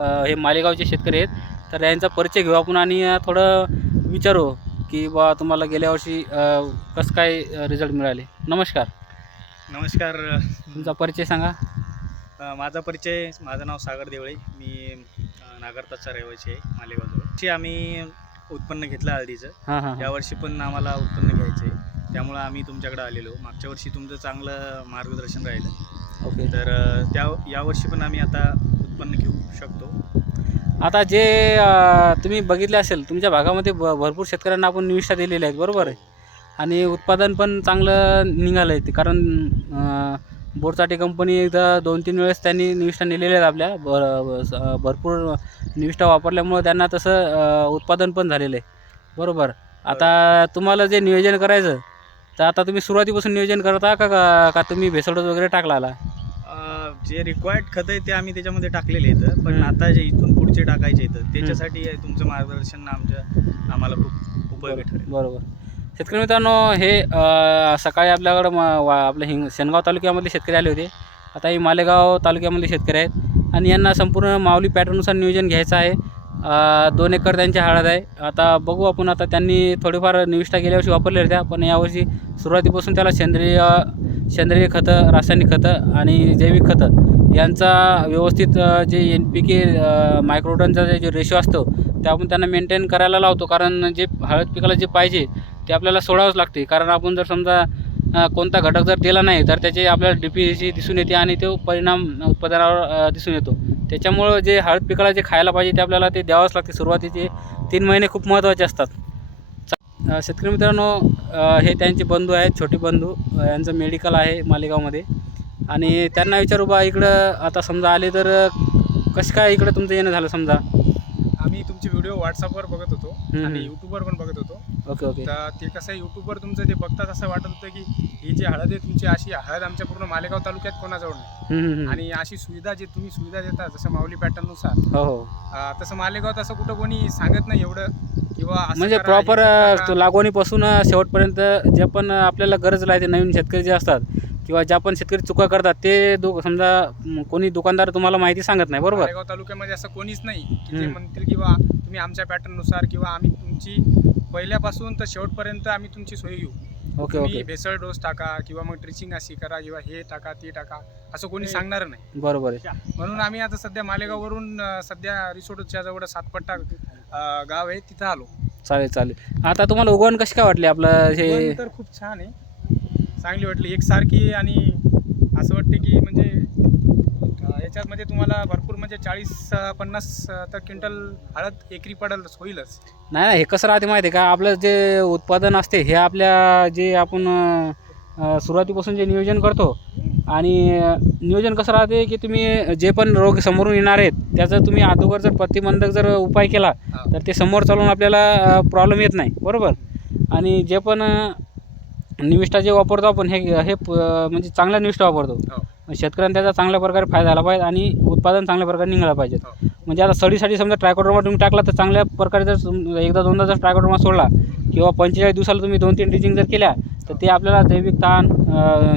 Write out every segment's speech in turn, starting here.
हे मालेगावचे शेतकरी आहेत, तर यांचा परिचय घेऊ आपण आणि थोडं विचारू की बा तुम्हाला गेल्या वर्षी कसं काय रिझल्ट मिळाले. नमस्कार. नमस्कार. तुमचा परिचय सांगा. माझं नाव सागर देवळे. मी नागरताचा रहिवासी आहे मालेगावजवळ. आम्ही उत्पन्न घेतलं हळदीचं. हां हां. यावर्षी पण आम्हाला उत्पन्न घ्यायचं आहे, त्यामुळं आम्ही तुमच्याकडे आलेलो. मागच्या वर्षी तुमचं चांगलं मार्गदर्शन राहिलं. ओके. तर यावर्षी पण आम्ही आता उत्पन्न घेऊ शकतो. आता जे तुम्ही बघितले असेल तुमच्या भागामध्ये भरपूर शेतकऱ्यांना आपण निविष्ठा दिलेल्या आहेत, बरोबर आहे, आणि उत्पादन पण चांगलं निघालं आहे. कारण बोरसाठी कंपनी एकदा 2-3 वेळेस त्यांनी निविष्ठा नेलेल्या आहेत आपल्या. भरपूर निविष्ठा वापरल्यामुळं त्यांना तसं उत्पादन पण झालेलं आहे, बरोबर. आता तुम्हाला जे नियोजन करायचं, तर आता तुम्ही सुरुवातीपासून नियोजन करता का तुम्ही भेसळ डोस वगैरे टाकला आला? जे रिक्वायर्ड खतं आहे ते आम्ही त्याच्यामध्ये टाकलेले आहेत, पण आता जे इथून पुढचे टाकायचे आहेत त्याच्यासाठी तुमचं मार्गदर्शन आम्हाला खूप उपयोगी ठरेल. बरोबर. शेतकरी मित्रांनो, हे सकाळी आपल्याकडं आपल्या शेनगाव तालुक्यामधले शेतकरी आले होते. आता हे मालेगाव तालुक्यामधले शेतकरी आहेत आणि यांना संपूर्ण माऊली पॅटर्ननुसार नियोजन घ्यायचं आहे. 2 एकर त्यांची हळद आहे. आता बघू आपण. आता त्यांनी थोडीफार निविष्ठा गेल्या वर्षी वापरल्या होत्या, पण यावर्षी सुरुवातीपासून त्याला सेंद्रिय खतं, रासायनिक खतं आणि जैविक खतं यांचा व्यवस्थित जे NPK मायक्रोटनचा जे रेशो असतो ते आपण त्यांना मेंटेन करायला लावतो. कारण जे हळद पिकाला जे पाहिजे ते आपल्याला सोडावंच लागते. कारण आपण जर समजा कोणता घटक जर दिला नाही तर त्याचे आपल्याला DPC दिसून येते आणि तो परिणाम उत्पादनावर दिसून येतो. त्याच्यामुळं जे हळद पिकाला जे खायला पाहिजे ते आपल्याला ते द्यावंच लागते. सुरुवातीचे 3 महिने खूप महत्त्वाचे असतात. शेतकरी मित्रांनो, हे त्यांचे बंधू आहेत, छोटे बंधू. यांचं मेडिकल आहे मालेगावमध्ये आणि त्यांना विचारू बा इकडं आता समजा आले तर कसं काय इकडं तुमचं येणं झालं. समजा आम्ही तुमचे व्हिडिओ व्हॉट्सअपवर बघत होतो आणि यूट्यूबवर पण बघत होतो. Okay okay. तर ते कसं यूट्यूबवर तुमचं ते बघतात असं वाटत होतं की ही जी हळद आहे तुमची, अशी हळद आमच्या पूर्ण मालेगाव तालुक्यात कोणाजवळ नाही. आणि अशी सुविधा जे तुम्ही सुविधा देता जसं माऊली पॅटर्ननुसार, हो हो, तसं मालेगावात असं कुठं कोणी सांगत नाही एवढं, किंवा म्हणजे प्रॉपर लागवणीपासून शेवटपर्यंत जे पण आपल्याला गरज लागते. नवीन शेतकरी जे असतात किंवा ज्या पण शेतकरी चुका करतात ते समजा कोणी दुकानदार तुम्हाला माहिती सांगत नाही, बरोबर. मालेगाव तालुक्यामध्ये असं कोणीच नाही की ते म्हणतील किंवा तुम्ही आमच्या पॅटर्ननुसार किंवा आम्ही तुमची पहिल्यापासून तर शेवटपर्यंत आम्ही तुमची सोय घेऊ. ओके तुम्ही ओके, भेसळ डोस टाका किंवा मग ट्रिचिंग अशी करा किंवा हे टाका ते टाका असं कोणी सांगणार नाही. बरोबर आहे. म्हणून आम्ही आता सध्या मालेगाववरून सध्या रिसोडच्या जवळ 7पट्टा गाव आहे तिथं आलो. चालेल चालेल. आता तुम्हाला उगवण कशी काय वाटली आपलं हे? उगवण तर खूप छान आहे, चांगली वाटली, एकसारखी. आणि असं वाटते की म्हणजे याच्यामध्ये तुम्हाला भरपूर म्हणजे 40-50 तर क्विंटल हळद एकरी पडेल होईलच. नाही, हे कसं राहते माहिती आहे का, आपलं जे उत्पादन असते हे आपल्या जे आपण सुरुवातीपासून जे नियोजन करतो, आणि नियोजन कसं राहते की तुम्ही जे पण रोग समोरून येणार आहेत त्याचा तुम्ही अगोदर जर प्रतिबंधक जर उपाय केला तर ते समोर चालून आपल्याला प्रॉब्लेम येत नाही, बरोबर. आणि जे पण निविष्ठा जे वापरतो आपण हे म्हणजे चांगला निविष्ठा वापरतो. शेतकऱ्यांना त्याचा चांगल्या प्रकारे फायदा झाला पाहिजे आणि उत्पादन चांगल्या प्रकारे निघालं पाहिजे. म्हणजे आता सडीसाठी समजा ट्रायकोडर्मा तुम्ही टाकला तर चांगल्या प्रकारे जर एकदा दोनदा जर ट्रायकोडर्मा सोडला किंवा 45 दिवसाला तुम्ही 2-3 ड्रिचिंग जर केल्या तर ते आपल्याला जैविक ताण,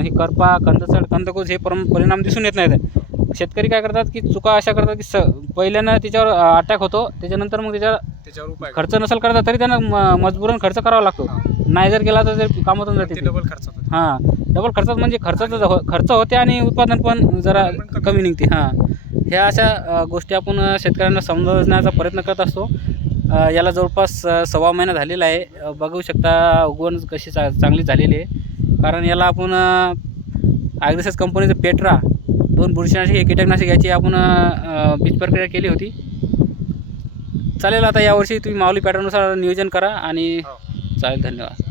हे करपा, कंदकुज हे परिणाम दिसून येत नाहीत. शेतकरी काय करतात की चुका अशा करतात की पहिल्यानं त्याच्यावर अटॅक होतो, त्याच्यानंतर मग त्याच्यावर उपाय खर्च नसेल करतात तरी त्यांना मजबूरन खर्च करावा लागतो. नाही जर केला तर कामातून जाते, डबल खर्च होतो. हां, डबल खर्चात म्हणजे खर्च होते आणि उत्पादन पण जरा कमी निघते. हां, ह्या अशा गोष्टी आपण शेतकऱ्यांना समजवण्याचा प्रयत्न करत असतो. याला जवळपास 1.25 महिना झालेला आहे. बघू शकता उगवण कशी चांगली झालेली आहे. कारण याला आपण ॲग्रिसेस कंपनीचं पेट्रा 2 बुरशीनाशक हे कीटकनाशक याची आपण बीज प्रक्रिया केली होती. चालेल. आता यावर्षी तुम्ही माऊली पॅटर्ननुसार नियोजन करा आणि चालेल. धन्यवाद.